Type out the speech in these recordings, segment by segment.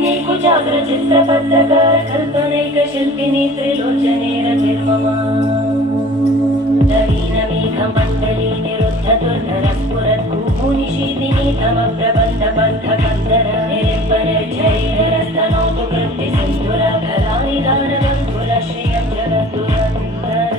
वाहिनी कुचाग्रचित्रपत्रकार कल्पनैकशिल्पिनी त्रिलोचने रतिर्मम नवीनमेघमण्डली निरुद्धतुर्धरस्फुरद्भूभुनिशीतिनी तमप्रबन्धबन्धकन्दर निरिम्बनिर्झरैरस्तनोतु कृत्तिसिन्धुरफलानिदानबन्धुर श्रियं जगद्दुरन्धर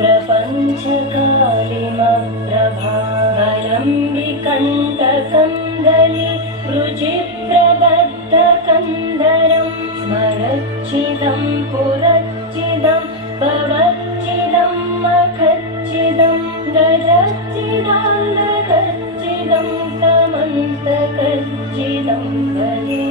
प्रपञ्चकालिमप्रभावलम्बिकण्टकन्दली रुचिप्रबद्धकन्दरं स्मरच्चिदं पुरच्चिदं भवच्चिदं मखच्चिदं गजच्चिदान्दकच्चिदं तमन्तकच्चिदं भजे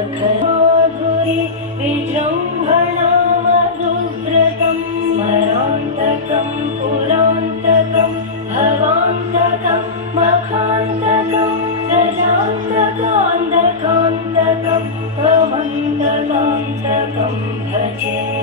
अखमाधुरि विजृम्भणा मधुव्रतं स्मरान्तकं पुरान्तकं भवान्तकं मखान्तकं गजान्तकान्तकान्तकं भवन्तकान्तकं भजे।